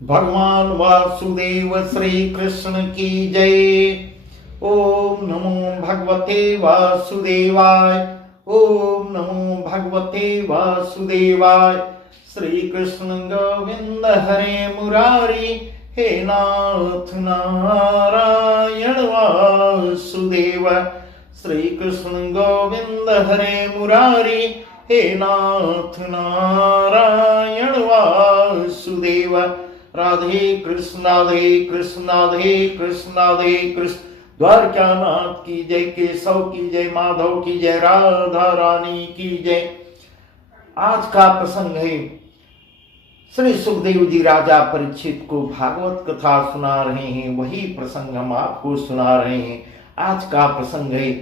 भगवान वासुदेव श्री कृष्ण की जय। ओम नमो भगवते वासुदेवाय। ओम नमो भगवते वासुदेवाय। श्री कृष्ण गोविंद हरे मुरारी, हे नाथ नारायण वासुदेव। श्री कृष्ण गोविंद हरे मुरारी, हे नाथ नारायण वासुदेव। राधे कृष्ण राधे कृष्ण राधे कृष्ण राधे कृष्ण। द्वारकानाथ की जय, केशव की जय, माधव की जय, राधा रानी की जय। आज का प्रसंग है, श्री सुखदेव जी राजा परीक्षित को भागवत कथा सुना रहे हैं। वही प्रसंग हम आपको सुना रहे हैं। आज का प्रसंग है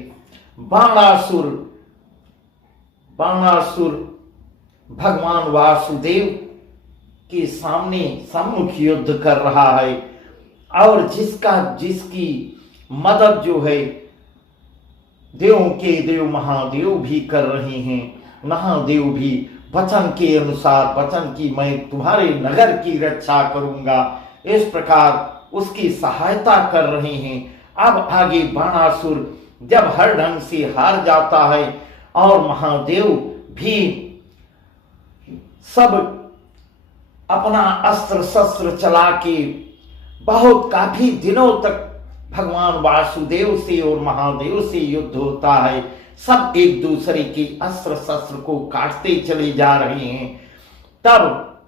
बाणासुर। बाणासुर भगवान वासुदेव के सामने सम्मुख युद्ध कर रहा है और जिसकी मदद जो है देवों के देव महादेव भी कर रहे हैं। महादेव भी वचन के अनुसार, वचन की मैं तुम्हारे नगर की रक्षा करूंगा, इस प्रकार उसकी सहायता कर रहे हैं। अब आगे बाणासुर जब हर ढंग से हार जाता है और महादेव भी सब अपना अस्त्र शस्त्र चला के बहुत काफी दिनों तक भगवान वासुदेव से और महादेव से युद्ध होता है। सब एक दूसरे के अस्त्र शस्त्र को काटते चले जा रहे हैं। तब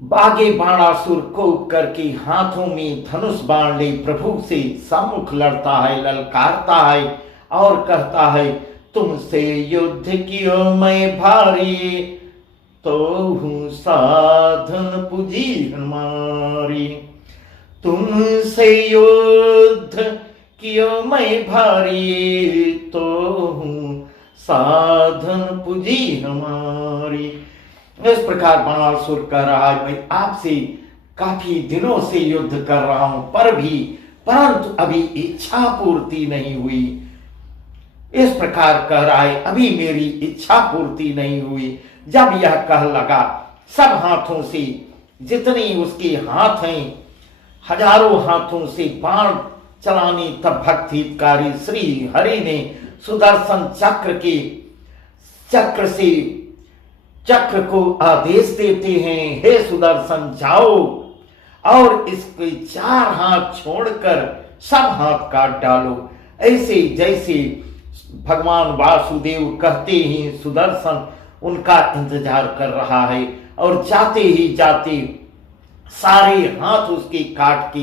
बागे बाणासुर को करके हाथों में धनुष बाण ले प्रभु से सम्मुख लड़ता है, ललकारता है और कहता है, तुमसे युद्ध कियो मैं भारी, तो हूँ साधन पूजी हमारी। तुमसे युद्ध कियो मैं भारी, तो हूँ साधन पूजी हमारी। इस प्रकार बाणासुर कह रहा है, मैं आपसे काफी दिनों से युद्ध कर रहा हूं परंतु अभी इच्छा पूर्ति नहीं हुई। इस प्रकार कह रहा है, अभी मेरी इच्छा पूर्ति नहीं हुई। जब यह कह लगा, सब हाथों से, जितने उसके हाथ हैं, हजारों हाथों से बाण चलाने, तब भक्ति हितकारी श्री हरि ने सुदर्शन चक्र को आदेश देते हैं, हे सुदर्शन जाओ और इसके 4 हाथ छोड़कर सब हाथ काट डालो। ऐसे जैसे भगवान वासुदेव कहते ही सुदर्शन उनका इंतजार कर रहा है और जाते ही जाते सारे हाथ उसके काट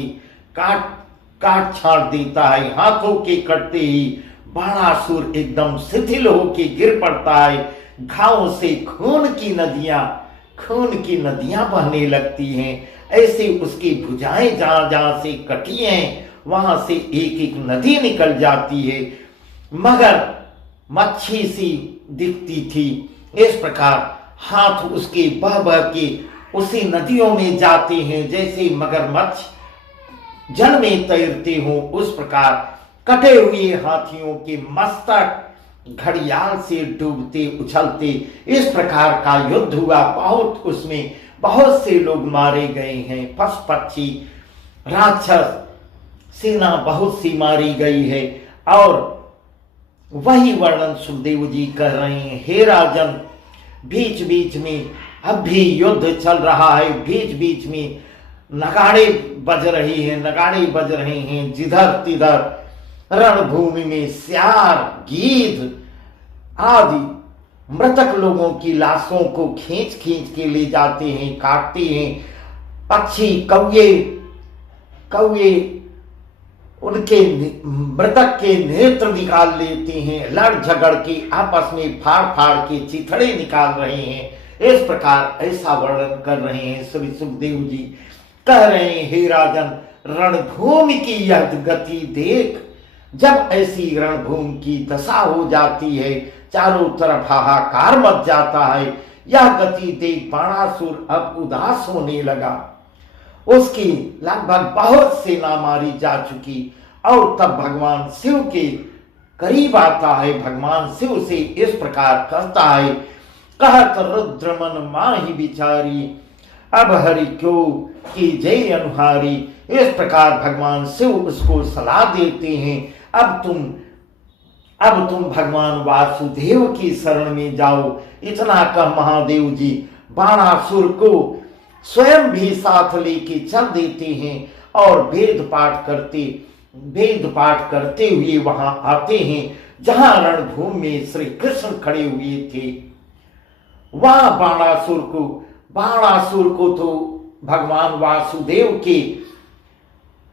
छाड़ देता है। हाथों के कटते ही बाणासुर एकदम शिथिल होके गिर पड़ता है। घावों से खून की नदियां बहने लगती हैं। ऐसे उसकी भुजाएं जहां से कटी हैं, वहां से एक एक नदी निकल जाती है, मगर मच्छी सी दिखती थी। इस प्रकार हाथ उसके बह बह के उसी नदियों में जाते हैं, जैसे मगरमच्छ जल में तैरते हो, उस प्रकार कटे हुए हाथियों के मस्तक घड़ियाल से डूबते उछलते इस प्रकार का युद्ध हुआ। उसमें बहुत से लोग मारे गए हैं, पशु पक्षी राक्षस सेना बहुत सी मारी गई है। और वही वर्णन सुखदेव जी कर रहे हैं, हे राजन, बीच बीच में अब भी युद्ध चल रहा है, बीच बीच में नगाड़े बज रहे हैं, जिधर तिधर रणभूमि में सियार, गीध आदि मृतक लोगों की लाशों को खींच खींच के ले जाते हैं, काटते हैं। पक्षी कौवे उनके मृतक के नेत्र निकाल लेते हैं, लड़ झगड़ के आपस में फाड़ फाड़ के चिथड़े निकाल रहे हैं। इस प्रकार ऐसा वर्णन कर रहे हैं श्री सुखदेव जी। कह रहे हैं, हे राजन, रणभूमि की यह गति देख। जब ऐसी रणभूमि की दशा हो जाती है, चारों तरफ हाहाकार मच जाता है, यह गति देख बाणासुर अब उदास होने लगा। उसकी लगभग बहुत सेना मारी जा चुकी और तब भगवान शिव के करीब आता है। भगवान शिव से इस प्रकार कहता है, कहत रुद्र मन माहि विचारी, अब हरि क्यों की जय अनुहारी। इस प्रकार भगवान शिव उसको सलाह देते हैं, अब तुम भगवान वासुदेव की शरण में जाओ। इतना कह महादेव जी बाणासुर को स्वयं भी साथ लेके चल देते हैं और वेद पाठ करते हुए वहां आते हैं जहां रणभूमि में श्री कृष्ण खड़े हुए थे। वहां बाणासुर को तो भगवान वासुदेव के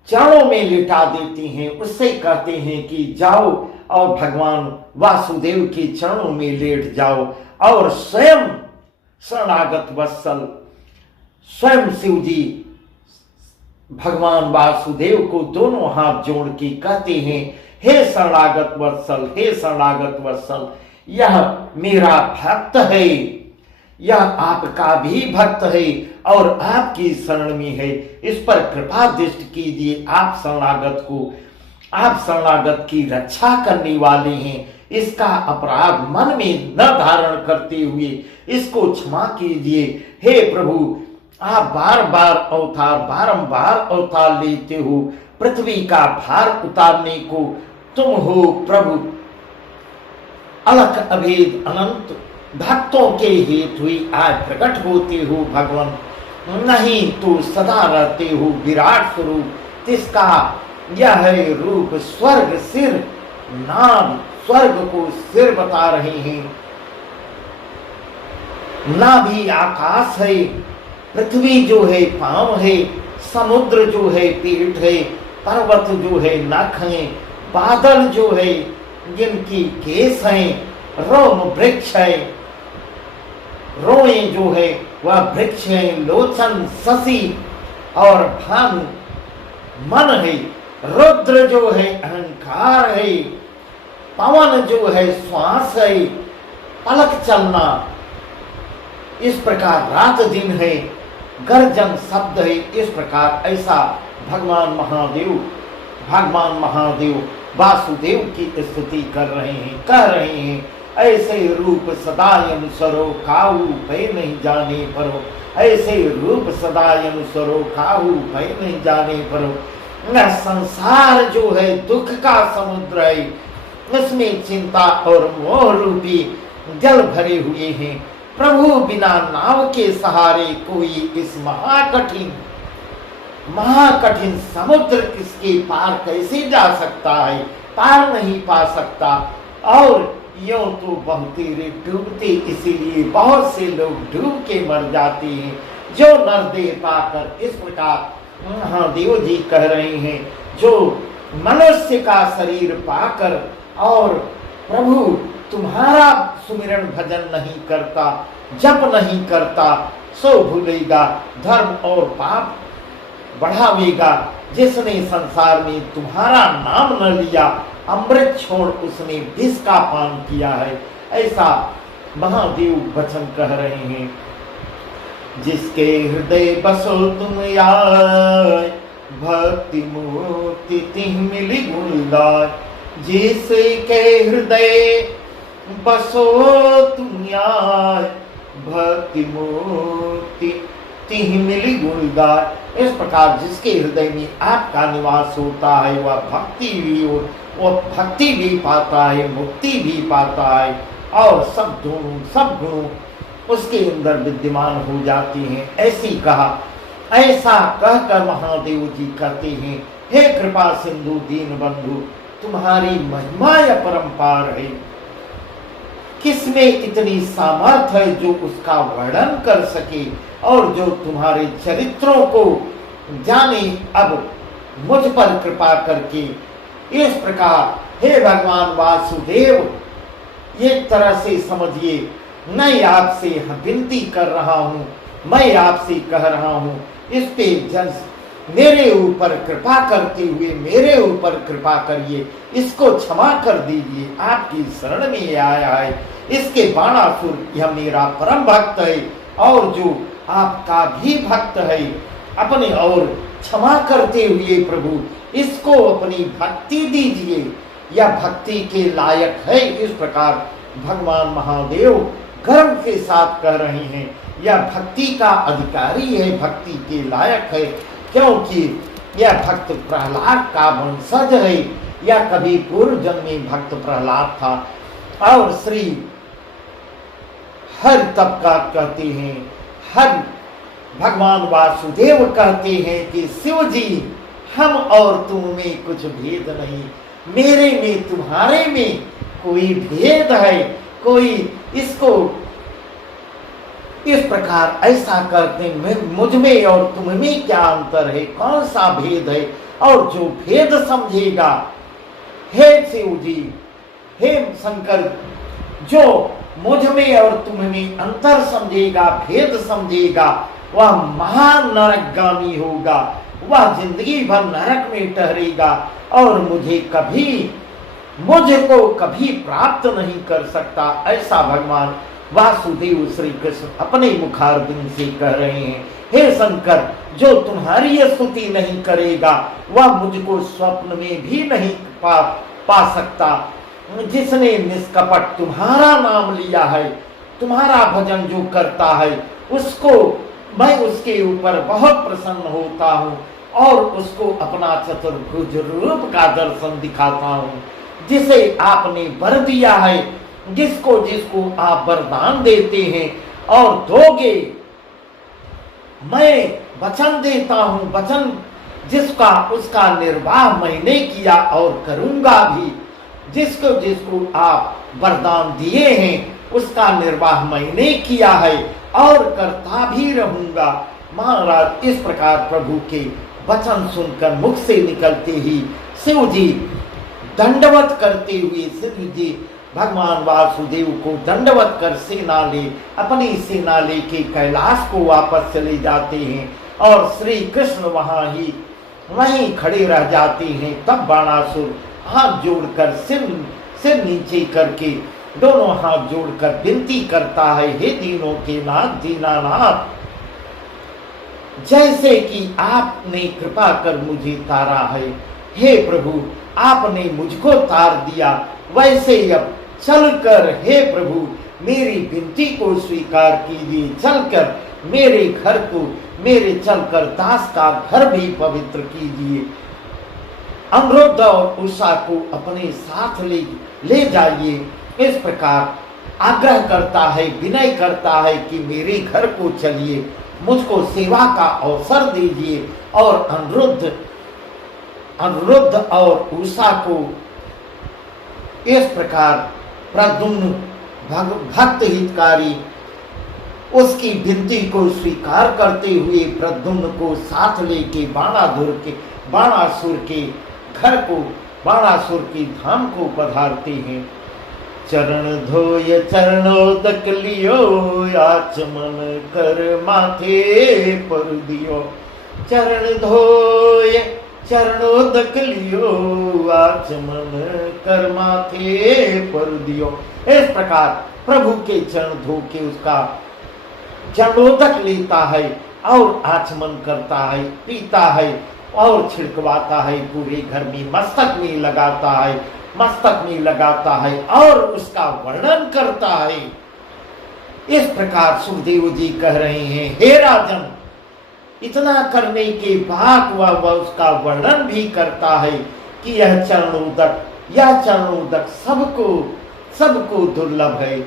चरणों में लिटा देते हैं। उससे कहते हैं कि जाओ और भगवान वासुदेव के चरणों में लेट जाओ और स्वयं शरणागत वत्सल स्वयं शिव जी भगवान वासुदेव को दोनों हाथ जोड़ के कहते हैं, हे शरणागत वत्सल, यह मेरा भक्त है, यह आपका भी भक्त है और आपकी शरण में है। इस पर कृपा दृष्टि कीजिए। आप शरणागत की रक्षा करने वाले हैं। इसका अपराध मन में न धारण करते हुए इसको क्षमा कीजिए। हे प्रभु, आप बारंबार अवतार लेते हो। पृथ्वी का भार उतारने को तुम हो प्रभु। अलख अभेद अनंत भक्तों के हेतु ही आज प्रकट होते हो भगवान, नहीं तो सदा रहते हो विराट स्वरूप। तिसका यह है रूप स्वर्ग सिर नाम, स्वर्ग को सिर बता रहे हैं, नाभि आकाश है, पृथ्वी जो है पांव है, समुद्र जो है पेट है, पर्वत जो है नख है, बादल जो है जिनकी केस है, रोम वृक्ष है, रोए जो है वह वृक्ष है, लोचन शशि और भानु मन है, रुद्र जो है अहंकार है, पवन जो है श्वास है, पलक चलना, इस प्रकार रात दिन है, गर्जन शब्द है। इस प्रकार ऐसा भगवान महादेव वासुदेव की स्तुति कर रहे हैं, कह रहे हैं, ऐसे रूप सदाय अनुसरो खाऊ भय नहीं जाने परो, ऐसे रूप सदाय अनुसरो खाऊ भय नहीं जाने परो। न संसार जो है दुख का समुद्र है, उसमें चिंता और मोह रूपी जल भरे हुए हैं। प्रभु बिना नाव के सहारे कोई इस महाकठिन समुद्र किसके पार कैसे जा सकता है, पार नहीं पा सकता। और यूं तो बहुतेरे डूबते, इसीलिए बहुत से लोग डूब के मर जाते हैं। जो नरदेह पाकर, इस प्रकार महादेव जी कह रहे हैं, जो मनुष्य का शरीर पाकर और प्रभु तुम्हारा सुमिरन भजन नहीं करता, जप नहीं करता, सो भूलेगा, धर्म और पाप बढ़ावेगा। जिसने संसार में तुम्हारा नाम न लिया, अमृत छोड़ उसने विष का पान किया है। ऐसा महादेव वचन कह रहे हैं। जिसके हृदय बसो तुम आए, भक्ति मुक्ति तिह मिली गुणगाय। जिसके हृदय बसो तुम आए, भक्ति मुक्ति तिह मिली गुणगाय। इस प्रकार जिसके हृदय में आपका निवास होता है वह भक्ति भी पाता है, मुक्ति भी पाता है और सब गुण उसके अंदर विद्यमान हो जाते हैं। ऐसा कहकर महादेव जी कहते हैं, हे कृपा सिंधु दीन बंधु, तुम्हारी महिमा या परंपार है। किसमें इतनी सामर्थ्य है जो उसका वर्णन कर सके और जो तुम्हारे चरित्रों को जाने। अब मुझ पर कृपा करके इस प्रकार हे भगवान वासुदेव, एक तरह से समझिए, मैं आपसे विनती कर रहा हूँ, मैं आपसे कह रहा हूँ, इस पे जन मेरे ऊपर कृपा करते हुए मेरे ऊपर कृपा करिए, इसको क्षमा कर दीजिए। आपकी शरण में आया है, इसके बाणासुर यह मेरा परम भक्त है और जो आपका भी भक्त है, अपने और क्षमा करते हुए प्रभु इसको अपनी भक्ति दीजिए, यह भक्ति के लायक है। इस प्रकार भगवान महादेव गर्व के साथ कह रहे हैं, यह भक्ति का अधिकारी है, भक्ति के लायक है, क्योंकि यह भक्त प्रहलाद का वंशज है। यह कभी पूर्व जन्म में भक्त प्रहलाद था। और श्री हर तब का कहते हैं, हर भगवान वासुदेव कहते हैं कि शिव जी, हम और तुम में कुछ भेद नहीं, मेरे में तुम्हारे में कोई भेद है, कोई इसको इस प्रकार ऐसा करते हैं, मुझ में और तुम में क्या अंतर है, कौन सा भेद है। और जो भेद समझेगा, हे शिव जी, हे शंकर, जो मुझ में और तुम में अंतर समझेगा, भेद समझेगा, वह महान नरकगामी होगा, वह जिंदगी भर नरक में ठहरेगा और मुझको कभी प्राप्त नहीं कर सकता। ऐसा भगवान वासुदेव श्री कृष्ण अपने मुखारबिंद से कह रहे हैं। हे शंकर, जो तुम्हारी स्तुति नहीं करेगा वह मुझको स्वप्न में भी नहीं पा सकता। जिसने निष्कपट तुम्हारा नाम लिया है, तुम्हारा भजन जो करता है, उसको मैं उसके ऊपर बहुत प्रसन्न होता हूँ और उसको अपना चतुर्भुज रूप का दर्शन दिखाता हूँ। जिसे आपने वर दिया है, जिसको जिसको आप वरदान देते हैं और दोगे, मैं वचन देता हूँ, वचन जिसका उसका निर्वाह मैंने किया और करूंगा भी। जिसको जिसको आप वरदान दिए हैं उसका निर्वाह मैंने किया है और करता भी रहूंगा। महाराज, इस प्रकार प्रभु के वचन सुनकर मुख से निकलते ही शिव जी दंडवत करते हुए, शिव जी भगवान वासुदेव को दंडवत कर अपनी सेना लेके कैलाश को वापस चले जाते हैं और श्री कृष्ण वहीं खड़े रह जाते हैं। तब बाणासुर हाथ जोड़कर सिर नीचे करके दोनों हाथ जोड़कर विनती करता है, हे दीनों के नाथ, दीनानाथ, जैसे कि आपने कृपा कर मुझे तारा है, हे प्रभु आपने मुझको तार दिया, वैसे अब चलकर हे प्रभु मेरी विनती को स्वीकार कीजिए। चलकर मेरे घर को, मेरे चलकर दास का घर भी पवित्र कीजिए। अनिरुद्ध और उषा को अपने साथ ले जाइए। इस प्रकार आग्रह करता है, विनय करता है कि मेरे घर को चलिए, मुझको सेवा का अवसर दीजिए। और अनिरुद्ध और उषा को इस प्रकार प्रद्युम्न भक्त हितकारी उसकी विनती को स्वीकार करते हुए प्रद्युम्न को साथ लेके बाणासुर के घर को, बाणासुर की धाम को पधारते हैं। चरण धोय चरणोदक लियो, आचमन कर माथे पर दियो। चरण धोय चरणोदक लियो, आचमन कर माथे पर दियो। इस प्रकार प्रभु के चरण धो के उसका चरणोदक लेता है और आचमन करता है, पीता है और छिड़कवाता है, पूरे घर में मस्तक में लगाता है और उसका वर्णन करता है। इस प्रकार सुखदेव जी कह रहे हैं, हे राजन, इतना करने के बाद वह उसका वर्णन भी करता है कि यह चरणोदक सबको दुर्लभ है,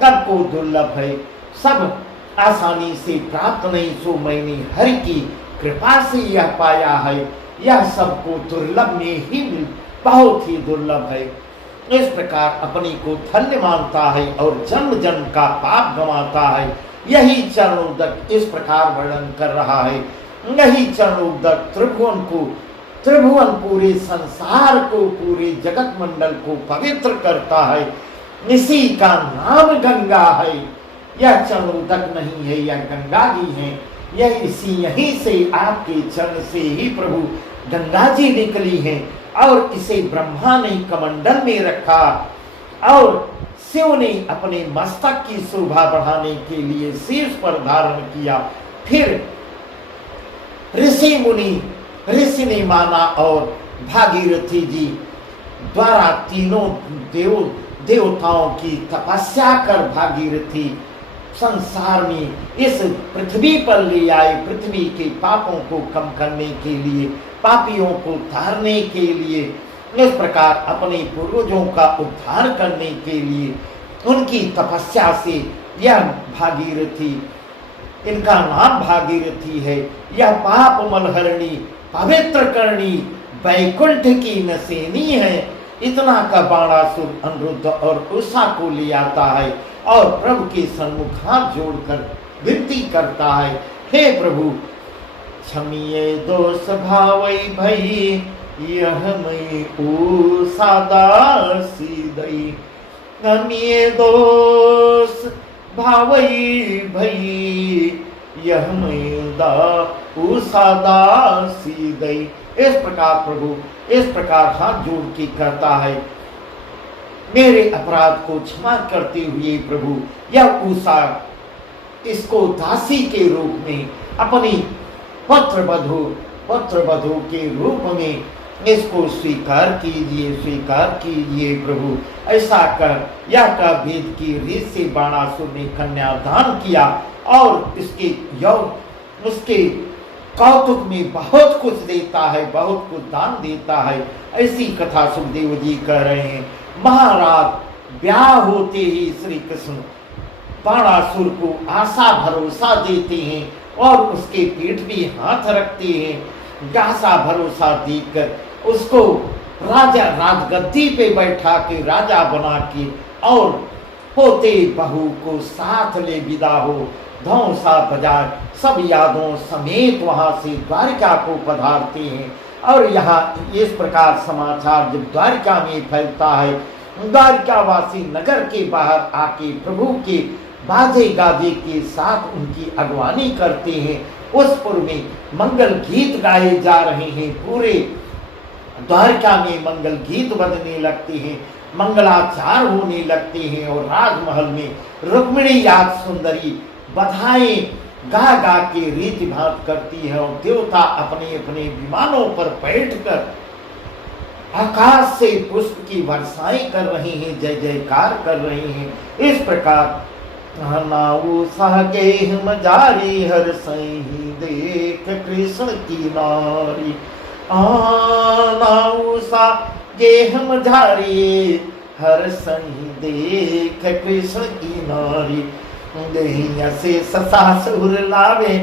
सबको दुर्लभ है, सब आसानी से प्राप्त नहीं, सो मैंने हरि की कृपा से यह पाया है। यह सबको दुर्लभ में ही बहुत ही दुर्लभ है। इस प्रकार अपने को धन्य मानता है और जन्म जन्म का पाप गंवाता है। यही चरणोदक इस प्रकार वर्णन कर रहा है। यही चरणोदक त्रिभुवन पूरे संसार को, पूरे जगत मंडल को पवित्र करता है। इसी का नाम गंगा है। यह चरणोदक नहीं है, यह गंगा जी है। यहीं से आपके चरण से ही प्रभु गंगा जी निकली है और इसे ब्रह्मा ने कमंडल में रखा और शिव ने अपने मस्तक की शोभा बढ़ाने के लिए शीर्ष पर धारण किया। फिर ऋषि ने माना और भागीरथी जी द्वारा तीनों देवताओं की तपस्या कर भागीरथी संसार में इस पृथ्वी पर ले आए, पृथ्वी के पापों को कम करने के लिए, पापियों को तारने के लिए, इस प्रकार अपने पूर्वजों का उद्धार करने के लिए उनकी तपस्या से यह भागीरथी, इनका नाम भागीरथी है। यह पाप मलहरणी, पवित्र करणी, वैकुंठ की नसेनी है। इतना का बाणासुर अनिरुद्ध और उषा को ले आता है और प्रभु के सन्मुख हाथ जोड़कर विनती करता है, हे प्रभु क्षमिये दोष भावई भई, यह मैं उषा दासी दई। क्षमिये दोष भावई भई, यह मैं उषा दासी दई। इस प्रकार प्रभु इस प्रकार हाथ जोड़ के कहता है, मेरे अपराध को क्षमा करते हुए प्रभु यह उषा इसको दासी के रूप में, अपनी पुत्र वधु के रूप में इसको स्वीकार कीजिए प्रभु। ऐसा कर यह का भेद की रीत से बाणासुर ने कन्यादान किया और उसके कौतुक में बहुत कुछ देता है, बहुत कुछ दान देता है। ऐसी कथा सुखदेव जी कह रहे हैं। महाराज ब्याह होते ही श्री कृष्ण बाणासुर को आशा भरोसा देते हैं और उसके पेट भी हाथ रखते हैं। आशा भरोसा देकर उसको राजा राजगद्दी पे बैठा के राजा बना के और होते बहू को साथ ले विदा हो, धौंसा बजाए सब यादों समेत वहां से द्वारिका को पधारते हैं। और यहाँ इस प्रकार समाचार जब द्वारिका में फैलता है, द्वारिकावासी नगर के बाहर आके प्रभु के बाजे गाजे के साथ उनकी अगवानी करते हैं। उस पुर में मंगल गीत गाए जा रहे हैं, पूरे द्वारका में मंगल गीत बजने लगते हैं, मंगलाचार होने लगते हैं और राजमहल में रुक्मिणी याद सुंदरी बधाएं गा गा के रीति भात करती है और देवता अपने अपने विमानों पर बैठकर आकाश से पुष्प की वर्षाएं कर रहे हैं, जय जयकार कर रहे हैं। इस प्रकार नाऊ सहगे हम जारी हर सही देख कृष्ण की नारी। नाऊ सहगे हम जारी हर सही देख कृष्ण की नारी। दहिया से ससासुर लावे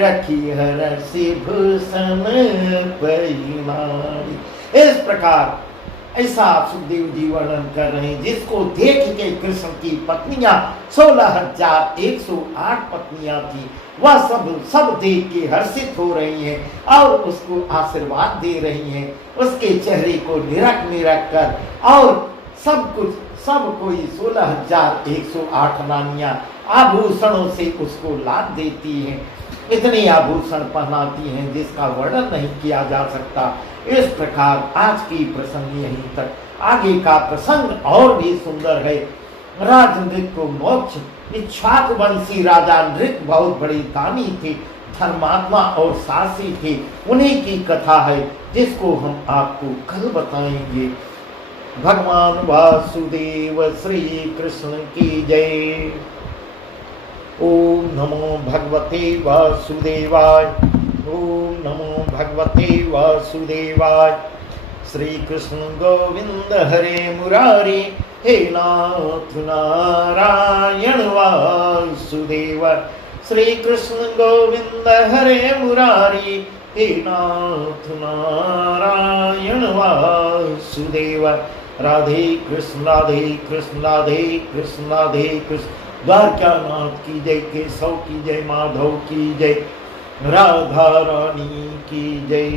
रखी हर से भूषण परिणारी। इस प्रकार ऐसा सुखदेव जी वर्णन कर रहे हैं, जिसको देख के कृष्ण की पत्नियां 16,108 पत्नियां थी, वह सब देख के हर्षित हो रही हैं और उसको आशीर्वाद दे रही हैं, उसके चेहरे को निरख कर। और सब कोई 16,108 रानियां आभूषणों से उसको लाद देती हैं, इतने आभूषण पहनाती हैं जिसका वर्णन नहीं किया जा सकता। इस प्रकार आज की प्रसंग यहीं तक, आगे का प्रसंग और भी सुंदर है। राजनृत्य को मोक्ष, इक्ष्वाक वंशी राजा नृत्य बहुत बड़े दानी थे, धर्मात्मा और साहसी थे, उन्हीं की कथा है जिसको हम आपको कल बताएंगे। भगवान वासुदेव श्री कृष्ण की जय। ओम नमो भगवते वासुदेवाय। ओम नमो भगवते वासुदेवाय। श्री कृष्ण गोविंद हरे मुरारी, हे नाथ नारायण वासुदेव। श्री कृष्ण गोविंद हरे मुरारी, हे नाथ नारायण वासुदेव। राधे कृष्ण राधे कृष्ण राधे कृष्ण राधे कृष्ण। द्वारकानाथ की जय, केशव की जय, माधव की जय, राधा रानी की जय।